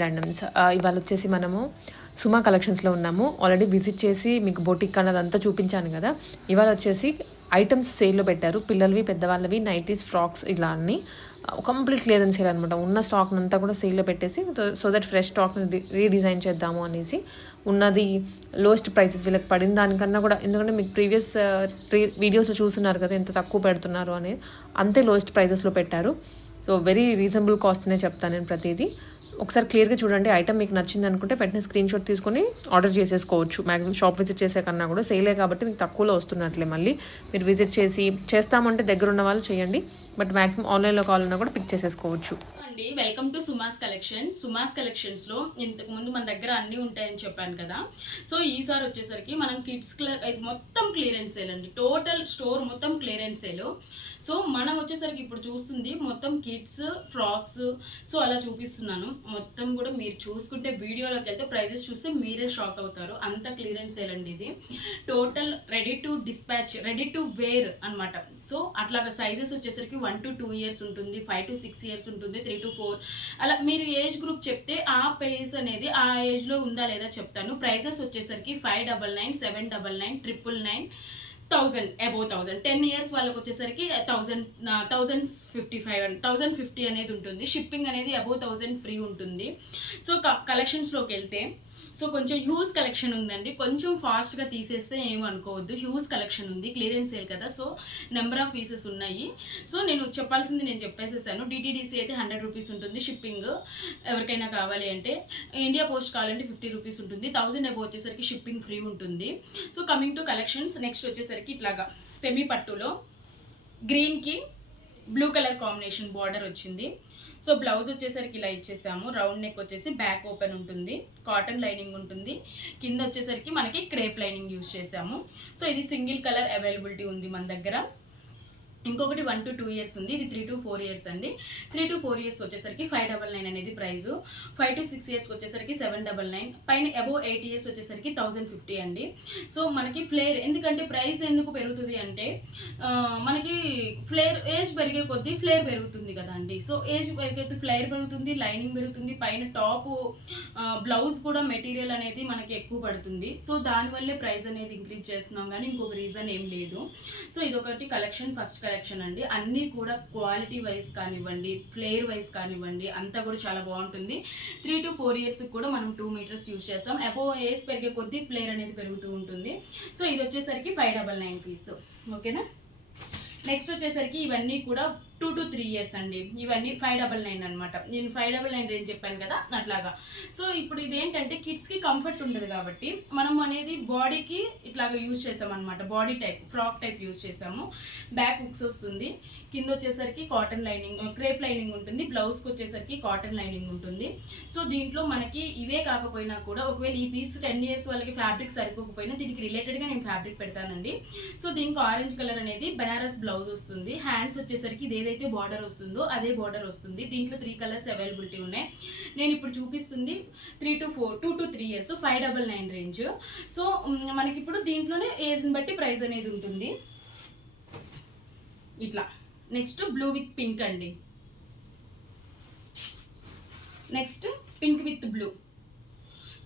Randoms ఇవాళ వచ్చేసి మనము సుమా కలెక్షన్స్లో ఉన్నాము. ఆల్రెడీ విజిట్ చేసి మీకు బొటిక్ అన్నదంతా చూపించాను కదా. ఇవాళ వచ్చేసి ఐటమ్స్ సేల్లో పెట్టారు, పిల్లలవి పెద్దవాళ్ళవి, నైటీస్, ఫ్రాక్స్ ఇలా అన్ని కంప్లీట్ క్లియరెన్స్ సేల్ అనమాట. ఉన్న స్టాక్ అంతా కూడా సేల్లో పెట్టేసి సో దట్ ఫ్రెష్ స్టాక్ని రీడిజైన్ చేద్దాము అనేసి ఉన్నది లోయెస్ట్ ప్రైసెస్ వీళ్ళకి పడిన దానికన్నా కూడా, ఎందుకంటే మీకు ప్రీవియస్ వీడియోస్లో చూస్తున్నారు కదా ఎంత తక్కువ పెడుతున్నారు అనేది, అంతే లోయెస్ట్ ప్రైసెస్లో పెట్టారు. సో వెరీ రీజనబుల్ కాస్ట్నే చెప్తాను నేను ప్రతిదీ. ఒకసారి క్లియర్గా చూడండి. ఐటమ్ మీకు నచ్చింది అనుకుంటే వెంటనే స్క్రీన్ షాట్ తీసుకొని ఆర్డర్ చేసేసుకోవచ్చు. మ్యాక్సిమం షాప్ విజిట్ చేసే కన్నా కూడా సేలే కాబట్టి మీకు తక్కువలో వస్తున్నట్లే. మళ్ళీ మీరు విజిట్ చేసి చేస్తామంటే దగ్గర ఉన్న వాళ్ళు చేయండి, బట్ మ్యాక్సిమం ఆన్లైన్లో కావాలన్నా కూడా పిక్ చేసేసుకోవచ్చు. అండి, వెల్కమ్ టు సుమాస్ కలెక్షన్. సుమాస్ కలెక్షన్స్లో ఇంతకు ముందు మన దగ్గర అన్నీ ఉంటాయని చెప్పాను కదా. సో ఈసారి వచ్చేసరికి మనం కిడ్స్ ఇది మొత్తం క్లియరెన్స్ సేల్ అండి. టోటల్ స్టోర్ మొత్తం క్లియరెన్స్ సేల్. సో మనం వచ్చేసరికి ఇప్పుడు చూస్తుంది మొత్తం కిడ్స్, ఫ్రాక్స్, సో అలా చూపిస్తున్నాను. మొత్తం కూడా మీరు చూసుకుంటే వీడియోలోకి వెళ్తే ప్రైజెస్ చూస్తే మీరే షాక్ అవుతారు. అంత క్లియరెన్స్ సేల్ అండి ఇది. Total ready to dispatch, ready to wear అనమాట. సో అట్లాగా సైజెస్ వచ్చేసరికి 1 to 2 years ఉంటుంది, 5 to 6 years ఉంటుంది, 3 to 4 అలా మీరు ఏజ్ గ్రూప్ చెప్తే ఆ ప్రైస్ అనేది ఆ ఏజ్లో ఉందా లేదా చెప్తాను. ప్రైజెస్ వచ్చేసరికి 599, 799, 999, 1000 అబోవ్ 1000. 10 years వాళ్ళకి వచ్చేసరికి 1050 అనేది ఉంటుంది. షిప్పింగ్ అనేది అబోవ్ 1000 ఫ్రీ ఉంటుంది. సో కలెక్షన్స్లోకి వెళ్తే, సో కొంచెం హ్యూజ్ కలెక్షన్ ఉందండి. కొంచెం ఫాస్ట్గా తీసేస్తే ఏమనుకోవద్దు. హ్యూజ్ కలెక్షన్ ఉంది, క్లియరెన్స్ సేల్ కదా, సో నెంబర్ ఆఫ్ పీసెస్ ఉన్నాయి. సో నేను చెప్పాల్సింది నేను చెప్పేసేసాను. డిటీడీసీ అయితే 100 రూపీస్ ఉంటుంది షిప్పింగ్, ఎవరికైనా కావాలి అంటే. ఇండియా పోస్ట్ కావాలంటే 50 రూపీస్ ఉంటుంది. 1000 అబోవ్ వచ్చేసరికి షిప్పింగ్ ఫ్రీ ఉంటుంది. So coming to collections, next వచ్చేసరికి ఇట్లాగా సెమీ పట్టులో గ్రీన్కి బ్లూ కలర్ కాంబినేషన్ బార్డర్ వచ్చింది. సో బ్లౌజ్ వచ్చేసరికి ఇలా ఇచ్చేసాము. రౌండ్ నెక్ వచ్చేసి బ్యాక్ ఓపెన్ ఉంటుంది, కాటన్ లైనింగ్ ఉంటుంది. కింద వచ్చేసరికి మనకి క్రేప్ లైనింగ్ యూజ్ చేసాము. సో ఇది సింగిల్ కలర్ అవైలబిలిటీ ఉంది మన దగ్గర. ఇంకొకటి 1 to 2 years ఉంది, ఇది 3 to 4 years అండి. 3 to 4 years వచ్చేసరికి 599 అనేది ప్రైజు. 5 to 6 years వచ్చేసరికి 799, పైన అబోవ్ 8 years వచ్చేసరికి 1050 అండి. సో మనకి ఫ్లేర్, ఎందుకంటే ప్రైస్ ఎందుకు పెరుగుతుంది అంటే మనకి ఫ్లేర్ ఏజ్ పెరిగే కొద్దీ ఫ్లేర్ పెరుగుతుంది కదా అండి. సో ఏజ్ పెరిగే ఫ్లేర్ పెరుగుతుంది, లైనింగ్ పెరుగుతుంది, పైన టాప్ బ్లౌజ్ కూడా మెటీరియల్ అనేది మనకి ఎక్కువ పడుతుంది. సో దానివల్లే ప్రైస్ అనేది ఇంక్రీజ్ చేస్తున్నాం, కానీ ఇంకొక రీజన్ ఏం లేదు. సో ఇదొకటి కలెక్షన్, ఫస్ట్ కలెక్షన్ అండి. అన్నీ కూడా క్వాలిటీ వైజ్ కానివ్వండి, ఫ్లేర్ వైజ్ కానివ్వండి, అంతా కూడా చాలా బాగుంటుంది. 3 to 4 years కూడా మనం 2 meters యూజ్ చేస్తాం. అబోవ్ ఏజ్ పెరిగే కొద్దీ ఫ్లేర్ అనేది పెరుగుతూ ఉంటుంది. సో ఇది వచ్చేసరికి 599 పీస్. ఓకేనా. నెక్స్ట్ వచ్చేసరికి ఇవన్నీ కూడా 2 to 3 years అండి. ఇవన్నీ 599 అనమాట. నేను 599 రేంజ్ చెప్పాను కదా, అట్లాగా. సో ఇప్పుడు ఇదేంటంటే కిడ్స్కి కంఫర్ట్ ఉండదు కాబట్టి మనం అనేది బాడీకి ఇట్లాగా యూజ్ చేసాం అనమాట. Body type frock type use చేసాము. బ్యాక్ హుక్స్ వస్తుంది, కింద వచ్చేసరికి కాటన్ లైనింగ్, క్రేప్ లైనింగ్ ఉంటుంది. బ్లౌజ్కి వచ్చేసరికి కాటన్ లైనింగ్ ఉంటుంది. సో దీంట్లో మనకి ఇవే కాకపోయినా కూడా, ఒకవేళ ఈ పీస్ 10 years వాళ్ళకి ఫ్యాబ్రిక్ సరిపోకపోయినా దీనికి రిలేటెడ్గా నేను ఫ్యాబ్రిక్ పెడతానండి. సో దీనికి ఆరెంజ్ కలర్ అనేది బనారస్ బ్లౌజ్ వస్తుంది. హ్యాండ్స్ వచ్చేసరికి ఇది ఏదైతే బార్డర్ వస్తుందో అదే బార్డర్ వస్తుంది. దీంట్లో 3 colors అవైలబిలిటీ ఉన్నాయి. నేను ఇప్పుడు చూపిస్తుంది 3 to 4, 2 to 3 years, 599 range. So మనకి ఇప్పుడు దీంట్లోనే ఏజ్ని బట్టి ప్రైస్ అనేది ఉంటుంది. ఇట్లా నెక్స్ట్ బ్లూ విత్ పింక్ అండి. Next pink with blue.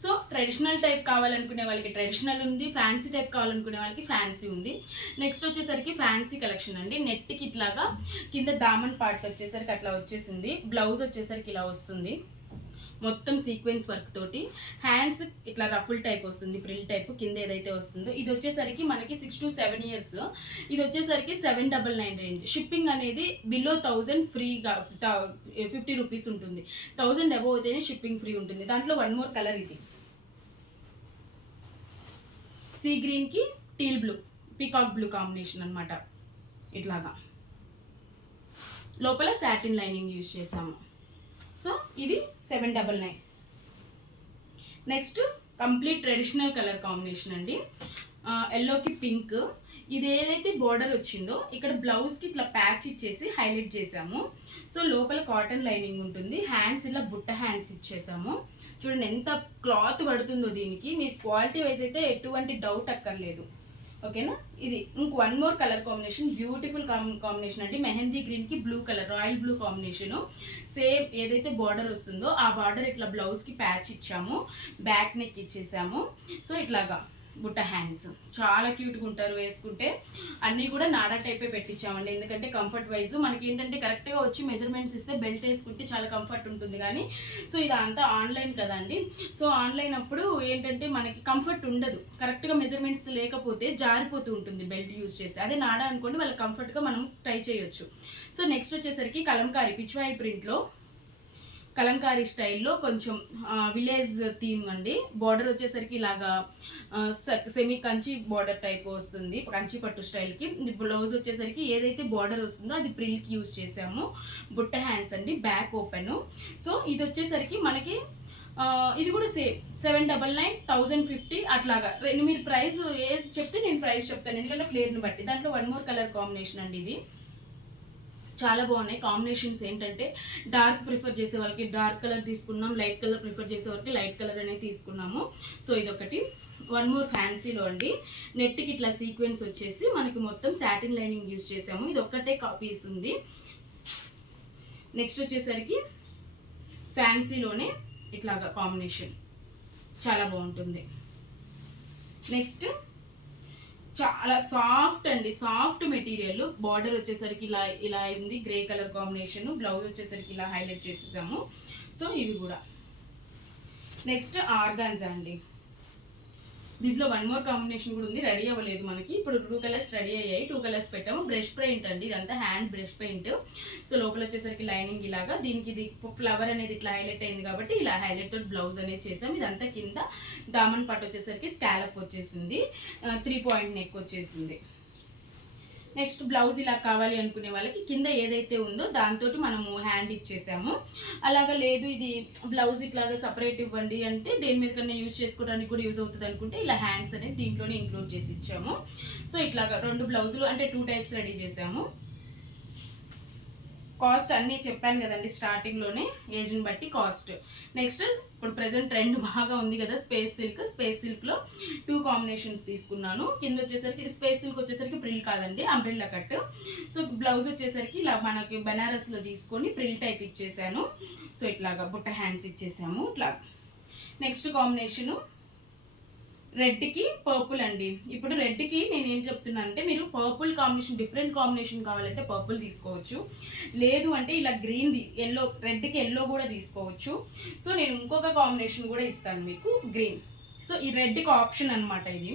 So traditional type కావాలనుకునే వాళ్ళకి ట్రెడిషనల్ ఉంది, ఫ్యాన్సీ టైప్ కావాలనుకునే వాళ్ళకి ఫ్యాన్సీ ఉంది. నెక్స్ట్ వచ్చేసరికి ఫ్యాన్సీ కలెక్షన్ అండి. నెట్కి ఇట్లాగా కింద దామన్ పార్ట్ వచ్చేసరికి అట్లా వచ్చేసింది. బ్లౌజ్ వచ్చేసరికి ఇలా వస్తుంది, మొత్తం సీక్వెన్స్ వర్క్ తోటి. హ్యాండ్స్ ఇట్లా రఫుల్ టైప్ వస్తుంది, ప్రిల్ టైప్ కింద ఏదైతే వస్తుందో. ఇది వచ్చేసరికి మనకి 6 to 7 years. ఇది వచ్చేసరికి 799 రేంజ్. షిప్పింగ్ అనేది బిలో 1000 ఫ్రీగా 50 రూపీస్ ఉంటుంది. 1000 అబోవ్ అయితేనే షిప్పింగ్ ఫ్రీ ఉంటుంది. దాంట్లో 1 more కలర్, ఇది సీ గ్రీన్కి teal blue, peacock blue combination అనమాట. ఇట్లాగా లోపల సాటిన్ లైనింగ్ యూజ్ చేసాము. సో ఇది 799. Next complete traditional colour combination అండి. ఎల్లోకి పింక్. ఇది ఏదైతే బార్డర్ వచ్చిందో ఇక్కడ బ్లౌజ్కి ఇట్లా ప్యాచ్ ఇచ్చేసి హైలైట్ చేసాము. సో లోపల కాటన్ లైనింగ్ ఉంటుంది. హ్యాండ్స్ ఇలా బుట్ట హ్యాండ్స్ ఇచ్చేసాము. చూడండి ఎంత క్లాత్ పడుతుందో దీనికి. మీరు క్వాలిటీ వైజ్ అయితే ఎటువంటి డౌట్ అక్కర్లేదు. ఓకేనా. ఇది ఇంక one more colour combination, beautiful combination అండి. మెహందీ గ్రీన్ కి blue colour, royal blue combination. Same ఏదైతే బార్డర్ వస్తుందో ఆ బార్డర్ ఇట్లా బ్లౌజ్ కి ప్యాచ్ ఇచ్చాము, బ్యాక్ నెక్ ఇచ్చేసాము. సో ఇట్లాగా బుట్ట హ్యాండ్స్ చాలా క్యూట్గా ఉంటారు వేసుకుంటే. అన్నీ కూడా నాడా టైపే పెట్టించామండి, ఎందుకంటే కంఫర్ట్ వైజ్ మనకి ఏంటంటే కరెక్ట్గా వచ్చి మెజర్మెంట్స్ ఇస్తే బెల్ట్ వేసుకుంటే చాలా కంఫర్ట్ ఉంటుంది. కానీ సో ఇదంతా ఆన్లైన్ కదండి, సో ఆన్లైన్ అప్పుడు ఏంటంటే మనకి కంఫర్ట్ ఉండదు, కరెక్ట్గా మెజర్మెంట్స్ లేకపోతే జారిపోతూ ఉంటుంది బెల్ట్ యూజ్ చేస్తే. అదే నాడా అనుకోండి వాళ్ళకి కంఫర్ట్గా మనం ట్రై చేయొచ్చు. సో నెక్స్ట్ వచ్చేసరికి కలంకారీ పిచ్వాయి ప్రింట్లో కలంకారీ స్టైల్లో కొంచెం విలేజ్ థీమ్ అండి. బార్డర్ వచ్చేసరికి ఇలాగా సెమీ కంచి బార్డర్ టైప్ వస్తుంది, కంచి పట్టు స్టైల్కి. బ్లౌజ్ వచ్చేసరికి ఏదైతే బార్డర్ వస్తుందో అది ప్రిల్కి యూజ్ చేసాము. బుట్ట హ్యాండ్స్ అండి, బ్యాక్ ఓపెన్. సో ఇది వచ్చేసరికి మనకి ఇది కూడా సేమ్ 799, 1050 అట్లాగా. మీరు ప్రైస్ ఏజ్ చెప్తే నేను ప్రైస్ చెప్తాను, ఎందుకంటే ఫ్లేర్ని బట్టి. దాంట్లో వన్ మోర్ కలర్ కాంబినేషన్ అండి. ఇది చాలా బాగున్నాయి కాంబినేషన్స్. ఏంటంటే డార్క్ ప్రిఫర్ చేసే వాళ్ళకి డార్క్ కలర్ తీసుకున్నాం, లైట్ కలర్ ప్రిఫర్ చేసే వాళ్ళకి లైట్ కలర్ అనేది తీసుకున్నాము. సో ఇదొకటి. వన్ మోర్ ఫ్యాన్సీలో అండి, నెట్కి ఇట్లా సీక్వెన్స్ వచ్చేసి మనకి మొత్తం సాటిన్ లైనింగ్ యూజ్ చేసాము. ఇది ఒక్కటే పీస్ ఉంది. నెక్స్ట్ వచ్చేసరికి ఫ్యాన్సీలోనే ఇట్లాగా కాంబినేషన్ చాలా బాగుంటుంది. నెక్స్ట్ చాలా సాఫ్ట్ అండి, సాఫ్ట్ మెటీరియల్. బార్డర్ వచ్చేసరికి ఇలా ఉంది, గ్రే కలర్ కాంబినేషన్. బ్లౌజ్ వచ్చేసరికి ఇలా హైలైట్ చేసేసాము. సో ఇవి కూడా. నెక్స్ట్ ఆర్గాన్జా అండి, దీంట్లో వన్ మోర్ కాంబినేషన్ కూడా ఉంది, రెడీ అవ్వలేదు మనకి. ఇప్పుడు 2 కలర్స్ రెడీ అయ్యాయి, 2 కలర్స్ పెట్టాము. బ్రష్ పెయింట్ అండి, ఇదంతా హ్యాండ్ బ్రష్ పెయింట్. సో లోపల వచ్చేసరికి లైనింగ్ ఇలాగా, దీనికి ఇది ఫ్లవర్ అనేది ఇట్లా హైలైట్ అయింది కాబట్టి ఇలా హైలైట్ తోటి బ్లౌజ్ అనేది చేసాం. ఇదంతా కింద దామన్ పట్టు వచ్చేసరికి స్కాలప్ వచ్చేసింది, 3 పాయింట్ నెక్ వచ్చేసింది. నెక్స్ట్ బ్లౌజ్ ఇలా కావాలి అనుకునే వాళ్ళకి కింద ఏదైతే ఉందో దాంతో మనము హ్యాండ్ ఇచ్చేసాము. అలాగా లేదు ఇది బ్లౌజ్ ఇట్లాగా సపరేట్ ఇవ్వండి అంటే దేని మీద కన్నా యూజ్ చేసుకోవడానికి కూడా యూజ్ అవుతుంది అనుకుంటే ఇలా హ్యాండ్స్ అనేది దీంట్లోనే ఇంక్లూడ్ చేసి ఇచ్చాము. సో ఇట్లాగా 2 బ్లౌజులు అంటే 2 టైప్స్ రెడీ చేసాము. కాస్ట్ అన్నీ చెప్పాను కదండి స్టార్టింగ్లోనే, ఏజ్ని బట్టి కాస్ట్. నెక్స్ట్ ఇప్పుడు ప్రెసెంట్ ట్రెండ్ బాగా ఉంది కదా స్పేస్ సిల్క్. స్పేస్ సిల్క్లో 2 కాంబినేషన్స్ తీసుకున్నాను. కింద వచ్చేసరికి స్పేస్ సిల్క్ వచ్చేసరికి ప్రిల్ కాదండి, అంబ్రెల్లా కట్. సో బ్లౌజ్ వచ్చేసరికి ఇలా మనకి బనారస్లో తీసుకొని ప్రిల్ టైప్ ఇచ్చేసాను. సో ఇట్లాగా బుట్ట హ్యాండ్స్ ఇచ్చేసాము ఇట్లా. నెక్స్ట్ కాంబినేషను రెడ్కి పర్పుల్ అండి. ఇప్పుడు రెడ్కి నేను ఏం చెప్తున్నా అంటే మీరు పర్పుల్ కాంబినేషన్, డిఫరెంట్ కాంబినేషన్ కావాలంటే పర్పుల్ తీసుకోవచ్చు, లేదు అంటే ఇలా గ్రీన్ది ఎల్లో, రెడ్కి ఎల్లో కూడా తీసుకోవచ్చు. సో నేను ఇంకొక కాంబినేషన్ కూడా ఇస్తాను మీకు, గ్రీన్. సో ఈ రెడ్కి ఆప్షన్ అనమాట ఇది.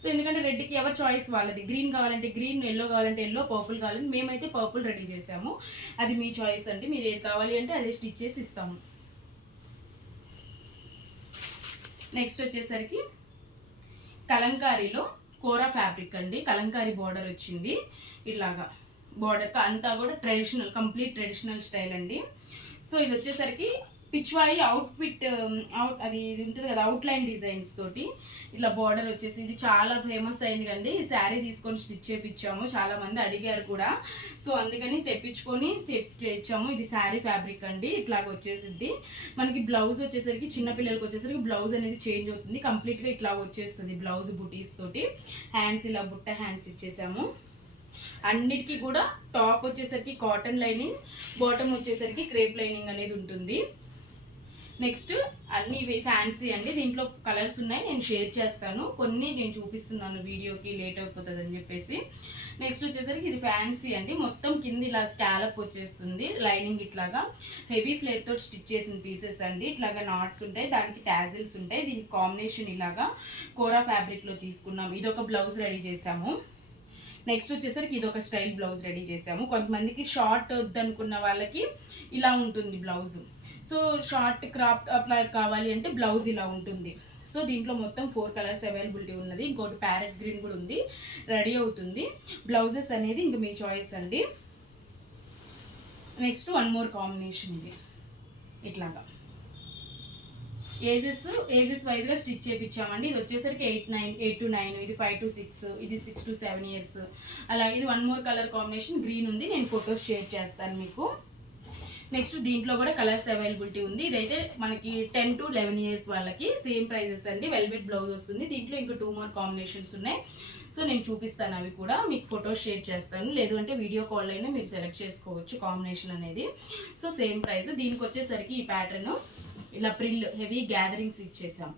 సో ఎందుకంటే రెడ్కి ఎవరి చాయిస్ వాళ్ళది, గ్రీన్ కావాలంటే గ్రీన్, ఎల్లో కావాలంటే ఎల్లో, పర్పుల్ కావాలంటే మేమైతే పర్పుల్ రెడీ చేసాము. అది మీ చాయిస్ అండి, మీరు ఏది కావాలి అంటే అదే స్టిచ్ చేసి ఇస్తాము. నెక్స్ట్ వచ్చేసరికి కలంకారీలో కోరా ఫ్యాబ్రిక్ అండి, కలంకారీ బార్డర్ వచ్చింది ఇట్లాగా. బార్డర్ అంతా కూడా ట్రెడిషనల్, కంప్లీట్ ట్రెడిషనల్ స్టైల్ అండి. సో ఇది వచ్చేసరికి పిచ్వాయి అవుట్ఫిట్ అది ఉంటుంది కదా, అవుట్లైన్ డిజైన్స్ తోటి ఇట్లా బార్డర్ వచ్చేసి ఇది చాలా ఫేమస్ అయింది కండి. ఈ శారీ తీసుకొని స్టిచ్ చేయించాము, చాలా మంది అడిగారు కూడా. సో అందుకని తెప్పించుకొని చేయించాము. ఇది శారీ ఫ్యాబ్రిక్ అండి, ఇట్లాగ వచ్చేసిద్ది. మనకి బ్లౌజ్ వచ్చేసరికి చిన్నపిల్లలకి వచ్చేసరికి బ్లౌజ్ అనేది చేంజ్ అవుతుంది, కంప్లీట్గా ఇట్లా వచ్చేస్తుంది బ్లౌజ్ బుటీస్ తోటి. హ్యాండ్స్ ఇలా బుట్ట హ్యాండ్స్ ఇచ్చేసాము. అన్నిటికీ కూడా టాప్ వచ్చేసరికి కాటన్ లైనింగ్, బాటమ్ వచ్చేసరికి క్రేప్ లైనింగ్ అనేది ఉంటుంది. నెక్స్ట్ అన్ని ఫ్యాన్సీ అండి, దీంట్లో కలర్స్ ఉన్నాయి, నేను షేర్ చేస్తాను. కొన్ని నేను చూపిస్తున్నాను వీడియోకి లేట్ అయిపోతుంది అని చెప్పేసి. నెక్స్ట్ వచ్చేసరికి ఇది ఫ్యాన్సీ అండి, మొత్తం కింద ఇలా స్కాలప్ వచ్చేస్తుంది, లైనింగ్ ఇట్లాగా హెవీ ఫ్లేర్ తోటి స్టిచ్ చేసిన పీసెస్ అండి. ఇట్లాగా నాట్స్ ఉంటాయి, దానికి టాజిల్స్ ఉంటాయి. దీనికి కాంబినేషన్ ఇలాగా కోరా ఫ్యాబ్రిక్లో తీసుకున్నాం. ఇదొక బ్లౌజ్ రెడీ చేసాము. నెక్స్ట్ వచ్చేసరికి ఇది ఒక స్టైల్ బ్లౌజ్ రెడీ చేసాము. కొంతమందికి షార్ట్ వద్దనుకున్న వాళ్ళకి ఇలా ఉంటుంది బ్లౌజ్. సో షార్ట్ క్రాప్ అప్లా కావాలి అంటే బ్లౌజ్ ఇలా ఉంటుంది. సో దీంట్లో మొత్తం 4 కలర్స్ అవైలబిలిటీ ఉన్నది, ఇంకోటి ప్యారెట్ గ్రీన్ కూడా ఉంది, రెడీ అవుతుంది. బ్లౌజెస్ అనేది ఇంక మీ చాయిస్ అండి. నెక్స్ట్ వన్ మోర్ కాంబినేషన్ ఇది ఇట్లాగా ఏజెస్ వైజ్గా స్టిచ్ చేయించామండి. ఇది వచ్చేసరికి 8 to 9, ఇది 5 to 6, ఇది 6 to 7 years. అలాగే ఇది one more colour combination green ఉంది, నేను ఫొటోస్ షేర్ చేస్తాను మీకు. నెక్స్ట్ దీంట్లో కూడా కలర్స్ అవైలబిలిటీ ఉంది. ఇదైతే మనకి 10 to 11 years వాళ్ళకి సేమ్ ప్రైజెస్ అండి. వెల్వెట్ బ్లౌజ్ వస్తుంది. దీంట్లో ఇంకా 2 more కాంబినేషన్స్ ఉన్నాయి. సో నేను చూపిస్తాను, అవి కూడా మీకు ఫోటో షేర్ చేస్తాను, లేదు అంటే వీడియో కాల్ అయినా మీరు సెలెక్ట్ చేసుకోవచ్చు కాంబినేషన్ అనేది. So same price. దీనికి వచ్చేసరికి ఈ ప్యాటర్న్ ఇలా ప్రిల్ హెవీ గ్యాదరింగ్స్ ఇచ్చేసాం,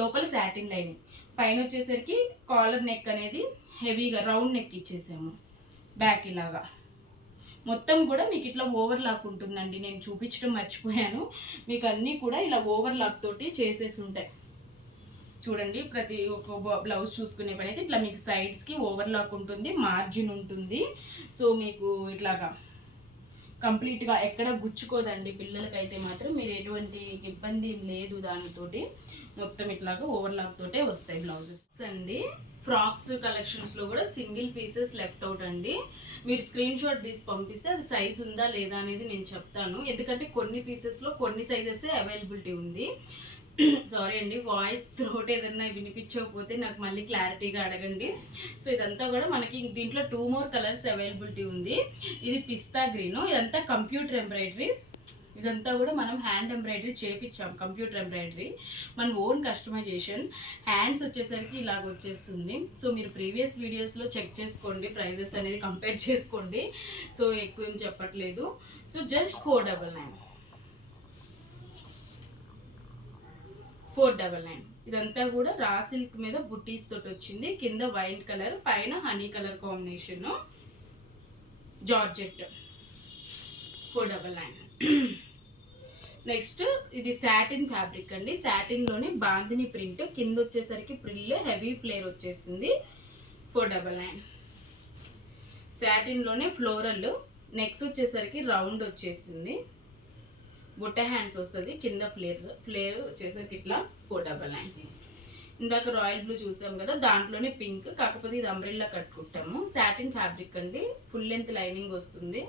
లోపల సాటిన్ లైనింగ్, పైన వచ్చేసరికి కాలర్ నెక్ అనేది హెవీగా రౌండ్ నెక్ ఇచ్చేసాము, బ్యాక్ ఇలాగా మొత్తం కూడా మీకు ఇట్లా ఓవర్లాక్ ఉంటుందండి. నేను చూపించడం మర్చిపోయాను, మీకు అన్నీ కూడా ఇలా ఓవర్లాక్ తోటి చేసేసి ఉంటాయి. చూడండి, ప్రతి ఒక్క బ్లౌజ్ చూసుకునే పని అయితే ఇట్లా మీకు సైడ్స్కి ఓవర్లాక్ ఉంటుంది, మార్జిన్ ఉంటుంది. సో మీకు ఇట్లాగా కంప్లీట్గా ఎక్కడ గుచ్చుకోదండి. పిల్లలకైతే మాత్రం మీరు ఎటువంటి ఇబ్బంది లేదు దానితోటి. మొత్తం ఇట్లాగా ఓవర్లాక్ తోటే వస్తాయి బ్లౌజెస్ అండి. ఫ్రాక్స్ కలెక్షన్స్లో కూడా సింగిల్ పీసెస్ లెఫ్ట్ అవుట్ అండి. మీరు స్క్రీన్ షాట్ తీసి పంపిస్తే అది సైజ్ ఉందా లేదా అనేది నేను చెప్తాను, ఎందుకంటే కొన్ని పీసెస్లో కొన్ని సైజెస్ అవైలబిలిటీ ఉంది. సారీ అండి, వాయిస్ త్రోట్ ఏదన్నా వినిపించకపోతే నాకు మళ్ళీ క్లారిటీగా అడగండి. సో ఇదంతా కూడా మనకి దీంట్లో 2 more కలర్స్ అవైలబిలిటీ ఉంది. ఇది పిస్తా గ్రీన్, ఇదంతా కంప్యూటర్ ఎంబ్రాయిడరీ, ఇదంతా కూడా మనం హ్యాండ్ ఎంబ్రాయిడరీ చేపించాం, కంప్యూటర్ ఎంబ్రాయిడరీ మన ఓన్ కస్టమైజేషన్. హ్యాండ్స్ వచ్చేసరికి ఇలాగ వచ్చేస్తుంది. సో మీరు ప్రీవియస్ వీడియోస్లో చెక్ చేసుకోండి, ప్రైజెస్ అనేది కంపేర్ చేసుకోండి. సో ఎక్కువ ఏం చెప్పట్లేదు. So just 499. 499. ఇదంతా కూడా రా సిల్క్ మీద బుట్టీస్ తోటి వచ్చింది, కింద వైట్ కలర్, పైన honey colour combination, georgette. 499. Next ఇది సాటిన్ ఫ్యాబ్రిక్ అండి, సాటిన్లోనే బాందిని ప్రింట్, కింద వచ్చేసరికి ప్రిల్ హెవీ ఫ్లేర్ వచ్చేసింది. 499. సాటిన్లోనే ఫ్లోరల్, నెక్స్ట్ వచ్చేసరికి రౌండ్ వచ్చేసింది, బుట్ట హ్యాండ్స్ వస్తుంది, కింద ఫ్లేర్ వచ్చేసరికి ఇట్లా. 499. ఇందాక రాయల్ బ్లూ చూసాం కదా, దాంట్లోనే పింక్, కాకపోతే ఇది అంబ్రెల్లా కట్టుకుంటాము. సాటిన్ ఫ్యాబ్రిక్ అండి, ఫుల్ లెంత్ లైనింగ్ వస్తుంది.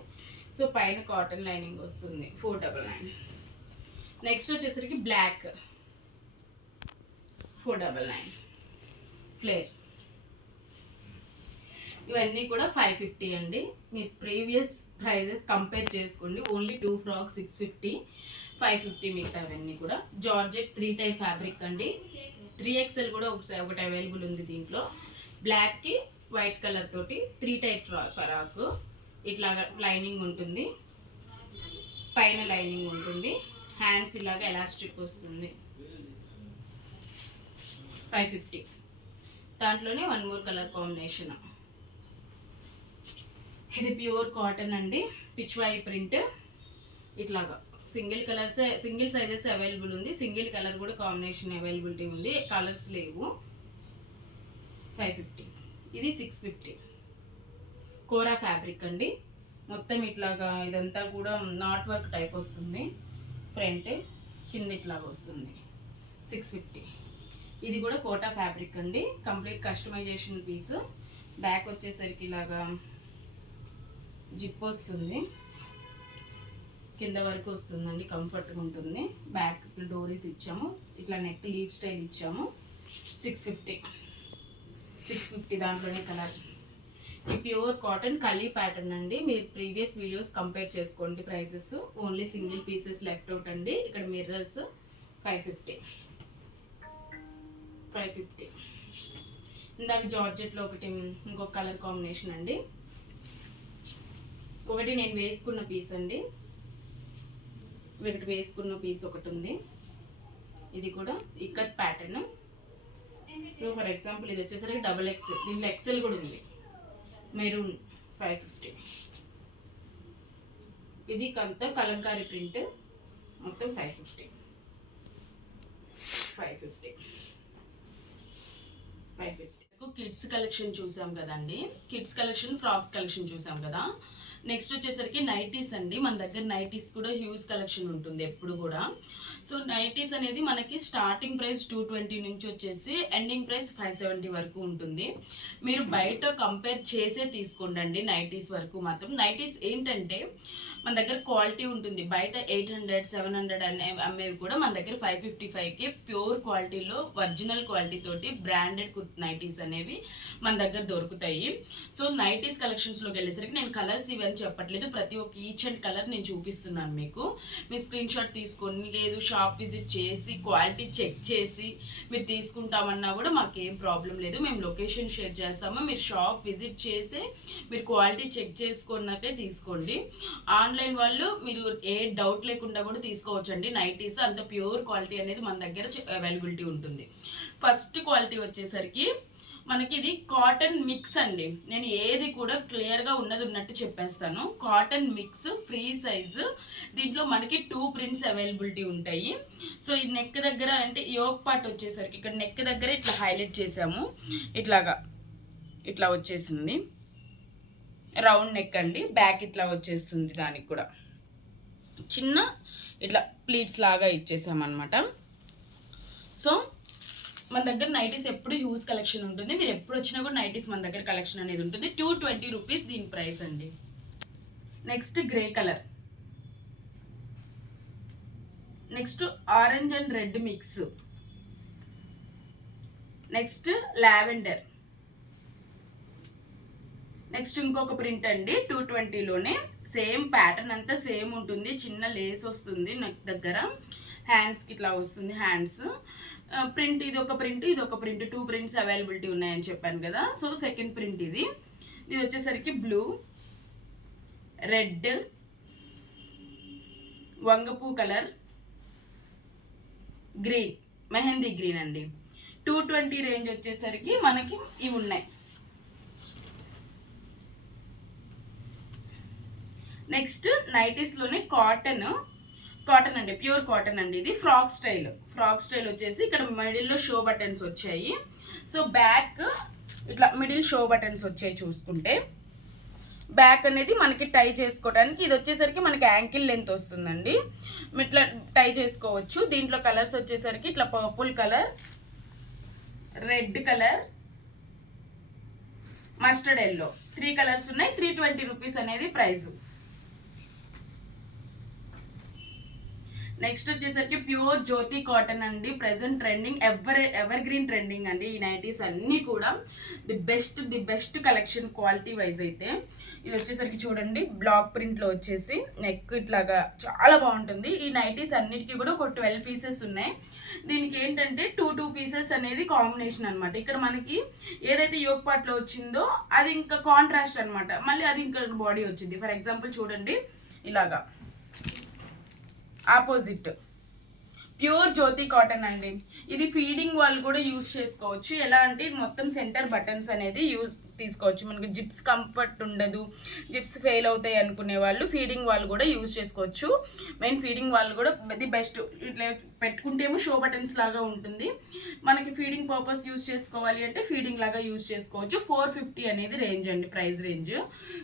సో పైన కాటన్ లైనింగ్ వస్తుంది. 499. నెక్స్ట్ వచ్చేసరికి బ్లాక్. 499. ఫ్లేర్. ఇవన్నీ కూడా 550 అండి. మీ ప్రీవియస్ ప్రైజెస్ కంపేర్ చేసుకోండి. ఓన్లీ 2 ఫ్రాక్స్ 650, 550 మిగతా అవన్నీ కూడా. జార్జెట్ 3 టైప్ ఫ్యాబ్రిక్ అండి, 3XL కూడా ఒకటి అవైలబుల్ ఉంది దీంట్లో. బ్లాక్కి వైట్ కలర్ తోటి 3 టైప్ ఫ్రాక్, ఇట్లాగా లైనింగ్ ఉంటుంది, పైన లైనింగ్ ఉంటుంది, హ్యాండ్స్ ఇలాగా ఎలాస్టిక్ వస్తుంది. 550. దాంట్లోనే 1 more కలర్ కాంబినేషన్. ఇది ప్యూర్ కాటన్ అండి, పిచ్వాయి ప్రింట్, ఇట్లాగా సింగిల్ సైజెస్ అవైలబుల్ ఉంది, సింగిల్ కలర్ కూడా కాంబినేషన్ అవైలబిలిటీ ఉంది, కలర్స్ లేవు. 550. ఇది 650. కోరా ఫ్యాబ్రిక్ అండి, మొత్తం ఇట్లాగా ఇదంతా కూడా నాట్ వర్క్ టైప్ వస్తుంది, ఫ్రంట్ కింద ఇట్లాగా వస్తుంది. 650. ఇది కూడా కోటా ఫ్యాబ్రిక్ అండి, కంప్లీట్ కస్టమైజేషన్ పీస్. బ్యాక్ వచ్చేసరికి ఇలాగా జిప్ వస్తుంది, కింద వరకు వస్తుందండి, కంఫర్ట్గా ఉంటుంది. బ్యాక్ డోరీస్ ఇచ్చాము, ఇట్లా నెక్ లీవ్ స్టైల్ ఇచ్చాము. 650. 650. దాంట్లోనే కలర్. ఈ ప్యూర్ కాటన్ కలీ ప్యాటర్న్ అండి, మీరు ప్రీవియస్ వీడియోస్ కంపేర్ చేసుకోండి prices. Only single pieces left out అండి. ఇక్కడ మిర్రర్స్. 550. 550. ఇందాక జార్జెట్లో ఒకటి ఇంకొక కలర్ కాంబినేషన్ అండి, ఒకటి నేను వేసుకున్న పీస్ అండి, ఒకటి వేసుకున్న పీస్ ఒకటి ఉంది. ఇది కూడా ikat pattern. So for example ఇది వచ్చేసరికి XXL, దీంట్లో XL కూడా ఉంది, మెరూన్. 550. ఇది కొంత కలంకారీ ప్రింట్, మొత్తం 550. 550. 550. కిడ్స్ కలెక్షన్ చూసాం కదండి, కిడ్స్ కలెక్షన్, ఫ్రాక్స్ కలెక్షన్ చూసాం కదా. నెక్స్ట్ వచ్చేసరికి నైటీస్ అండి. మన దగ్గర నైటీస్ కూడా హ్యూజ్ కలెక్షన్ ఉంటుంది ఎప్పుడు కూడా. సో నైటీస్ అనేది మనకి స్టార్టింగ్ ప్రైస్ 220 నుంచి వచ్చేసి ఎండింగ్ ప్రైస్ 570 వరకు ఉంటుంది. మీరు బయట కంపేర్ చేసే తీసుకోండి నైటీస్ వరకు మాత్రం. నైటీస్ ఏంటంటే మన దగ్గర క్వాలిటీ ఉంటుంది. బయట 800, 700 అమ్మేవి కూడా మన దగ్గర 555కి ప్యూర్ క్వాలిటీలో ఒరిజినల్ క్వాలిటీ తోటి బ్రాండెడ్ నైటీస్ అనేవి మన దగ్గర దొరుకుతాయి. సో నైటీస్ కలెక్షన్స్లోకి వెళ్ళేసరికి నేను కలర్స్ ఇవన్నీ అని చెప్పట్లేదు, ప్రతి ఒక్క ఈచ్ అండ్ కలర్ నేను చూపిస్తున్నాను మీకు. మీ స్క్రీన్ షాట్ తీసుకొని లేదు షాప్ విజిట్ చేసి క్వాలిటీ చెక్ చేసి మీరు తీసుకుంటామన్నా కూడా మాకేం ప్రాబ్లం లేదు. మేము లొకేషన్ షేర్ చేస్తాము, మీరు షాప్ విజిట్ చేసి మీరు క్వాలిటీ చెక్ చేసుకున్నాకే తీసుకోండి. ఆన్లైన్ వాళ్ళు మీరు ఏ డౌట్ లేకుండా కూడా తీసుకోవచ్చండి. నైటీస్ అంత ప్యూర్ క్వాలిటీ అనేది మన దగ్గర అవైలబిలిటీ ఉంటుంది. ఫస్ట్ క్వాలిటీ వచ్చేసరికి మనకి ఇది కాటన్ మిక్స్ అండి. నేను ఏది కూడా క్లియర్గా ఉన్నది ఉన్నట్టు చెప్పేస్తాను. కాటన్ మిక్స్ ఫ్రీ సైజు, దీంట్లో మనకి 2 ప్రింట్స్ అవైలబిలిటీ ఉంటాయి. సో ఈ నెక్ దగ్గర అంటే యోక్ పార్ట్ వచ్చేసరికి ఇక్కడ నెక్ దగ్గర ఇట్లా హైలైట్ చేసాము, ఇట్లా వచ్చేసింది రౌండ్ నెక్ అండి. బ్యాక్ ఇట్లా వచ్చేస్తుంది, దానికి కూడా చిన్న ఇట్లా ప్లీట్స్ లాగా ఇచ్చేసామన్నమాట. సో మన దగ్గర నైటీస్ ఎప్పుడు హ్యూజ్ కలెక్షన్ ఉంటుంది, మీరు ఎప్పుడు వచ్చినా కూడా నైటీస్ మన దగ్గర కలెక్షన్ అనేది ఉంటుంది. 220 రూపీస్ దీని ప్రైస్ అండి. Next grey colour, next orange and red mix, next lavender, next ఇంకొక ప్రింట్ అండి 220లోనే సేమ్ ప్యాటర్న్ అంతా సేమ్ ఉంటుంది. చిన్న లేస్ వస్తుంది నెక్ దగ్గర, హ్యాండ్స్కి ఇట్లా వస్తుంది హ్యాండ్స్ ప్రింట్. ఇది ఒక ప్రింట్, ఇది ఒక ప్రింట్, 2 ప్రింట్స్ అవైలబిలిటీ ఉన్నాయని చెప్పాను కదా. సో సెకండ్ ప్రింట్ ఇది వచ్చేసరికి బ్లూ, రెడ్, వంగపూ కలర్, గ్రీన్, మెహందీ గ్రీన్ అండి. 220 రేంజ్ వచ్చేసరికి మనకి ఇవి ఉన్నాయి. నెక్స్ట్ నైటీస్లోనే కాటన్ అండి, ప్యూర్ కాటన్ అండి. ఇది ఫ్రాక్ స్టైల్ వచ్చేసి ఇక్కడ మిడిల్లో షో బటన్స్ వచ్చాయి. సో బ్యాక్ ఇట్లా మిడిల్ షో బటన్స్ వచ్చాయి. చూసుకుంటే బ్యాక్ అనేది మనకి టై చేసుకోవడానికి, ఇది వచ్చేసరికి మనకి యాంకిల్ లెంత్ వస్తుందండి, ఇట్లా టై చేసుకోవచ్చు. దీంట్లో కలర్స్ వచ్చేసరికి ఇట్లా purple colour, red colour, mustard yellow, 3 colours ఉన్నాయి. 320 రూపీస్ అనేది ప్రైస్. నెక్స్ట్ వచ్చేసరికి ప్యూర్ జ్యోతి కాటన్ అండి. Present trending, ever green trending అండి. ఈ నైటీస్ అన్నీ కూడా the best collection quality wise అయితే. ఇది వచ్చేసరికి చూడండి బ్లాక్ ప్రింట్లో వచ్చేసి నెక్ ఇట్లాగా చాలా బాగుంటుంది. ఈ నైటీస్ అన్నిటికీ కూడా ఒక 12 పీసెస్ ఉన్నాయి. దీనికి ఏంటంటే 2 పీసెస్ అనేది కాంబినేషన్ అనమాట. ఇక్కడ మనకి ఏదైతే యోక్ పార్ట్లో వచ్చిందో అది ఇంకా కాంట్రాస్ట్ అనమాట, మళ్ళీ అది ఇంకా బాడీ వచ్చింది. ఫర్ ఎగ్జాంపుల్ చూడండి ఇలాగా ఆపోజిట్ ప్యూర్ జ్యోతి కాటన్ అండి. ఇది ఫీడింగ్ వాళ్ళు కూడా యూజ్ చేసుకోవచ్చు. ఎలా అంటే ఇది మొత్తం సెంటర్ బటన్స్ అనేది తీసుకోవచ్చు. మనకి జిప్స్ కంఫర్ట్ ఉండదు, జిప్స్ ఫెయిల్ అవుతాయి అనుకునే వాళ్ళు ఫీడింగ్ వాళ్ళు కూడా యూజ్ చేసుకోవచ్చు. మెయిన్ ఫీడింగ్ వాళ్ళు కూడా ది బెస్ట్. ఇట్లా పెట్టుకుంటేమో షో బటన్స్ లాగా ఉంటుంది, మనకి ఫీడింగ్ పర్పస్ యూజ్ చేసుకోవాలి అంటే ఫీడింగ్ లాగా యూజ్ చేసుకోవచ్చు. 450 అనేది రేంజ్ అండి, price range.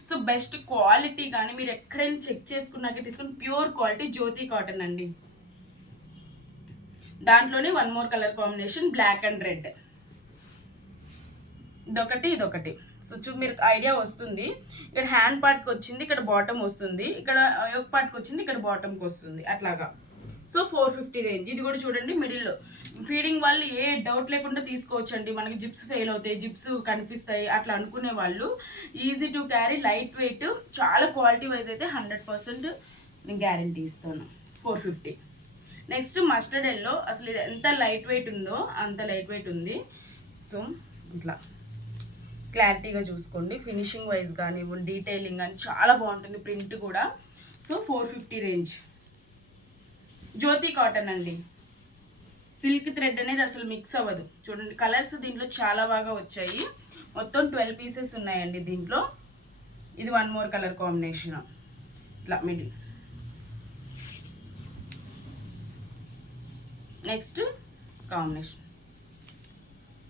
So best quality కానీ మీరు ఎక్కడైనా చెక్ చేసుకున్నాకే తీసుకుని ప్యూర్ క్వాలిటీ జ్యోతి కాటన్ అండి. దాంట్లోనే 1 more colour combination black and red, ఇదొకటి. సో మీరు ఐడియా వస్తుంది. ఇక్కడ హ్యాండ్ పార్ట్కి వచ్చింది, ఇక్కడ బాటమ్ వస్తుంది, ఇక్కడ యోక్ పార్ట్కి వచ్చింది, ఇక్కడ బాటమ్కి వస్తుంది అట్లాగా. So 450 range. ఇది కూడా చూడండి మిడిల్లో ఫీడింగ్ వాళ్ళు ఏ డౌట్ లేకుండా తీసుకోవచ్చు అండి. మనకి జిప్స్ ఫెయిల్ అవుతాయి, జిప్స్ కనిపిస్తాయి అట్లా అనుకునే వాళ్ళు easy to carry, light weight, చాలా క్వాలిటీ వైజ్ అయితే 100% నేను గ్యారంటీ ఇస్తాను. 450. నెక్స్ట్ మస్టర్డ్ ఎల్లో, అసలు ఇది ఎంత లైట్ వెయిట్ ఉందో అంత లైట్ వెయిట్ ఉంది. సో ఇట్లా క్లారిటీగా చూసుకోండి, ఫినిషింగ్ వైజ్ కానివ్వండి, డీటెయిలింగ్ కానీ చాలా బాగుంటుంది, ప్రింట్ కూడా. So 450 range. జ్యోతి కాటన్ అండి, సిల్క్ థ్రెడ్ అనేది అసలు మిక్స్ అవ్వదు. చూడండి కలర్స్ దీంట్లో చాలా బాగా వచ్చాయి. మొత్తం 12 పీసెస్ ఉన్నాయండి దీంట్లో. ఇది 1 మోర్ కలర్ కాంబినేషన్ ఇట్లా మిడిల్. నెక్స్ట్ కాంబినేషన్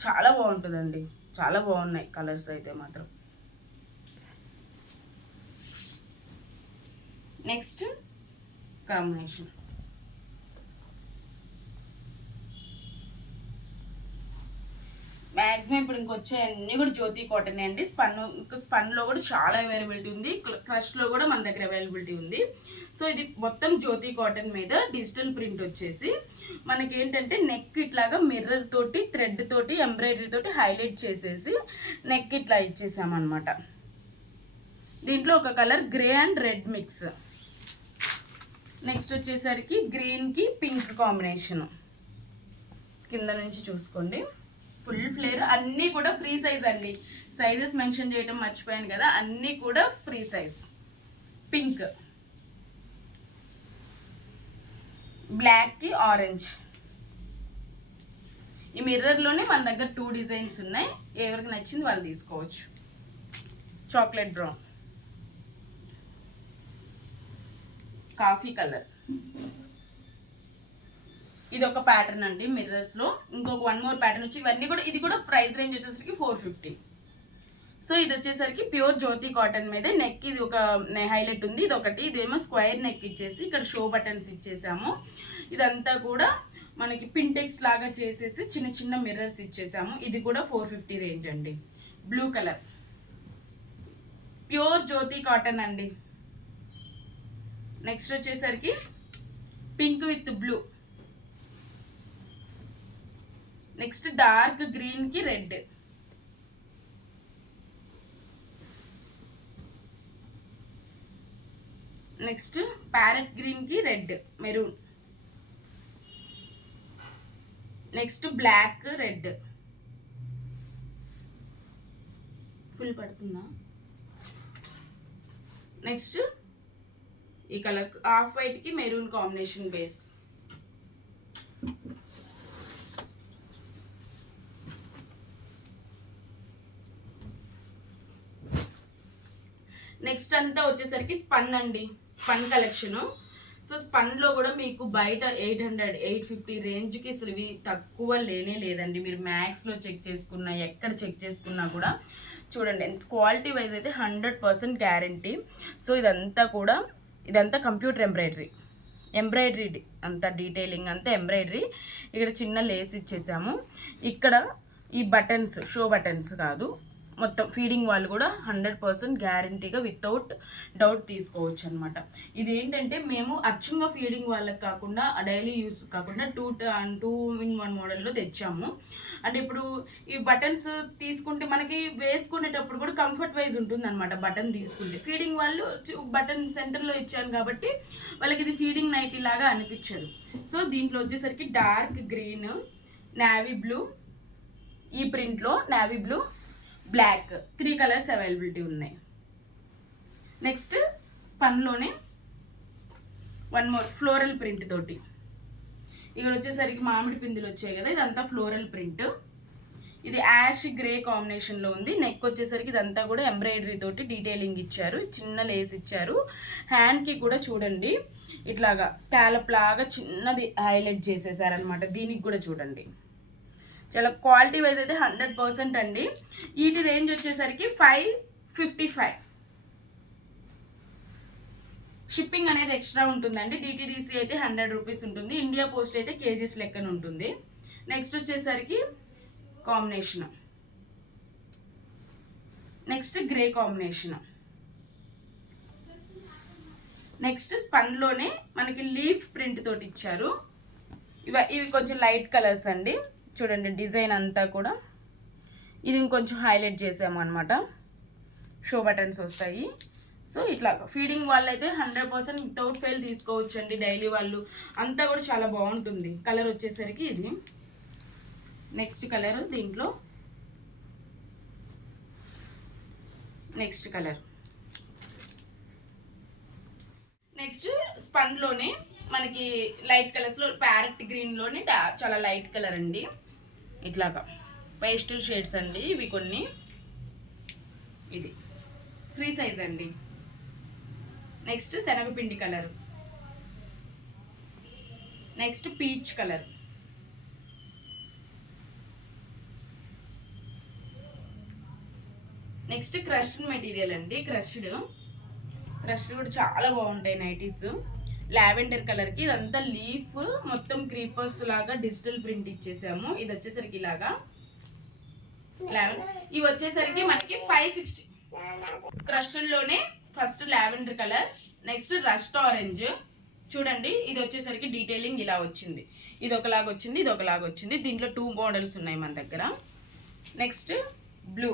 చాలా బాగుంటుందండి, చాలా బాగున్నాయి కలర్స్ అయితే మాత్రం. నెక్స్ట్ కాంబినేషన్ మ్యాక్సిమం ఇప్పుడు ఇంకొచ్చే అన్నీ కూడా జ్యోతి కాటన్ అండి. స్పన్లో కూడా చాలా అవైలబిలిటీ ఉంది, క్రష్లో కూడా మన దగ్గర అవైలబిలిటీ ఉంది. సో ఇది మొత్తం జ్యోతి కాటన్ మీద డిజిటల్ ప్రింట్ వచ్చేసి మనకి ఏంటంటే నెక్ ఇట్లాగా మిర్రర్ తోటి థ్రెడ్ తోటి ఎంబ్రాయిడరీ తోటి హైలైట్ చేసేసి నెక్ ఇట్లా ఇచ్చేసామన్నమాట. దీంట్లో ఒక colour grey and red mix. Next వచ్చేసరికి గ్రీన్కి పింక్ కాంబినేషను. కింద నుంచి చూసుకోండి, ఫుల్ ఫ్లేర్. అన్నీ కూడా ఫ్రీ సైజ్ అండి. సైజెస్ మెన్షన్ చేయడం మర్చిపోయాను కదా, అన్నీ కూడా ఫ్రీ సైజ్. పింక్, బ్లాక్కి ఆరెంజ్. ఈ మిర్రర్లోనే మన దగ్గర 2 డిజైన్స్ ఉన్నాయి, ఎవరికి నచ్చింది వాళ్ళు తీసుకోవచ్చు. Chocolate brown, coffee colour. ఇది ఒక ప్యాటర్న్ అండి మిర్రర్స్లో. ఇంకొక 1 మోర్ ప్యాటర్న్ వచ్చి ఇవన్నీ కూడా, ఇది కూడా ప్రైస్ రేంజ్ వచ్చేసరికి 450. సో ఇది వచ్చేసరికి ప్యూర్ జ్యోతి కాటన్ మీద నెక్. ఇది ఒక హైలైట్ ఉంది, ఇది ఒకటి. ఇదేమో స్క్వేర్ నెక్ ఇచ్చేసి ఇక్కడ షో బటన్స్ ఇచ్చేసాము. ఇదంతా కూడా మనకి పింటెక్స్ లాగా చేసేసి చిన్న చిన్న మిర్రర్స్ ఇచ్చేసాము. ఇది కూడా 450 రేంజ్ అండి. Blue colour, pure Jyoti cotton అండి. నెక్స్ట్ వచ్చేసరికి pink with blue. Next dark గ్రీన్కి రెడ్. నెక్స్ట్ ప్యారెట్ గ్రీన్కి red maroon. Next black red. Full పడుతుందా? నెక్స్ట్ ఈ కలర్ ఆఫ్ వైట్కి మెరూన్ కాంబినేషన్ బేస్. నెక్స్ట్ అంతా వచ్చేసరికి స్పన్ అండి, స్పన్ కలెక్షను. సో స్పన్లో కూడా మీకు బయట 800, 850 రేంజ్కి అసలు ఇవి తక్కువ లేనే లేదండి. మీరు మ్యాక్స్లో చెక్ చేసుకున్నా, ఎక్కడ చెక్ చేసుకున్నా కూడా చూడండి, క్వాలిటీ వైజ్ అయితే 100% గ్యారంటీ. సో ఇదంతా కంప్యూటర్ ఎంబ్రాయిడరీ అంతా డీటెయిలింగ్ అంతా ఎంబ్రాయిడరీ. ఇక్కడ చిన్న లేస్ ఇచ్చేసాము. ఇక్కడ ఈ బటన్స్ షో బటన్స్ కాదు, మొత్తం ఫీడింగ్ వాళ్ళు కూడా 100% గ్యారంటీగా వితౌట్ డౌట్ తీసుకోవచ్చు అనమాట. ఇది ఏంటంటే మేము అచ్చంగా ఫీడింగ్ వాళ్ళకి కాకుండా, డైలీ యూస్ కాకుండా 2-in-1 మోడల్లో తెచ్చాము. అంటే ఇప్పుడు ఈ బటన్స్ తీసుకుంటే మనకి వేసుకునేటప్పుడు కూడా కంఫర్ట్ వైజ్ ఉంటుంది అనమాట. బటన్ తీసుకుంటే ఫీడింగ్ వాళ్ళు బటన్ సెంటర్లో ఇచ్చాను కాబట్టి వాళ్ళకి ఇది ఫీడింగ్ నైటీ లాగా అనిపించదు. సో దీంట్లో వచ్చేసరికి డార్క్ గ్రీన్, నావీ బ్లూ, ఈ ప్రింట్లో navy blue, black 3 colours availability ఉన్నాయి. నెక్స్ట్ స్పన్లోనే 1 మోర్ ఫ్లోరల్ ప్రింట్ తోటి. ఇక్కడ వచ్చేసరికి మామిడి పిందులు వచ్చాయి కదా, ఇదంతా ఫ్లోరల్ ప్రింట్. ఇది యాష్ గ్రే కాంబినేషన్లో ఉంది. నెక్ వచ్చేసరికి ఇదంతా కూడా ఎంబ్రాయిడరీ తోటి డీటెయిలింగ్ ఇచ్చారు, చిన్న లేస్ ఇచ్చారు. హ్యాండ్కి కూడా చూడండి ఇట్లాగా స్కాలప్ లాగా చిన్నది హైలైట్ చేసేసారనమాట. దీనికి కూడా చూడండి, చాలా క్వాలిటీ వైజ్ అయితే 100% అండి. వీటి రేంజ్ వచ్చేసరికి 555. షిప్పింగ్ అనేది ఎక్స్ట్రా ఉంటుందండి. డిటిడిసి అయితే 100 రూపీస్ ఉంటుంది. ఇండియా పోస్ట్ అయితే కేజీస్ లెక్కన ఉంటుంది. నెక్స్ట్ వచ్చేసరికి combination, next grey combination. Next స్పన్లోనే మనకి లీఫ్ ప్రింట్ తోటి ఇచ్చారు. ఇవి కొంచెం లైట్ కలర్స్ అండి. చూడండి డిజైన్ అంతా కూడా ఇది ఇంకొంచెం హైలైట్ చేసాము అనమాట. షో బటన్స్ వస్తాయి. సో ఇట్లా ఫీడింగ్ వాళ్ళు అయితే 100% వితౌట్ ఫెయిల్ తీసుకోవచ్చు అండి. డైలీ వాళ్ళు అంతా కూడా చాలా బాగుంటుంది. కలర్ వచ్చేసరికి ఇది నెక్స్ట్ కలర్. దీంట్లో నెక్స్ట్ కలర్. నెక్స్ట్ స్పన్లోనే మనకి లైట్ కలర్స్లో ప్యారెట్ గ్రీన్లోనే చాలా లైట్ కలర్ అండి. ఇట్లాగా పేస్టల్ షేడ్స్ అండి ఇవి కొన్ని. ఇది ఫ్రీ సైజ్ అండి. నెక్స్ట్ శనగపిండి colour. Next peach colour. Next crushed material అండి. క్రష్డ్ కూడా చాలా బాగుంటాయి నైటీస్. లావెండర్ కలర్కి ఇదంతా లీఫ్ మొత్తం క్రీపర్స్ లాగా డిజిటల్ ప్రింట్ ఇచ్చేసాము. ఇది వచ్చేసరికి ఇలాగా ఇవి వచ్చేసరికి మనకి 560. క్రష్డ్లోనే first lavender colour, next rust orange. చూడండి ఇది వచ్చేసరికి డీటెయిలింగ్ ఇలా వచ్చింది. ఇది ఒకలాగా వచ్చింది, ఇది ఒకలాగా వచ్చింది. దీంట్లో 2 మోడల్స్ ఉన్నాయి మన దగ్గర. Next blue.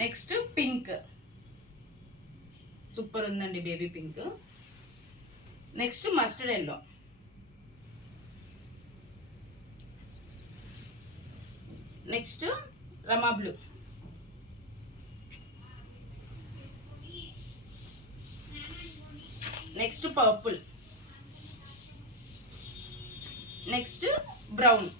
Next pink, super ఉందండి baby pink. Next mustard yellow, next రమా blue, next purple, next brown.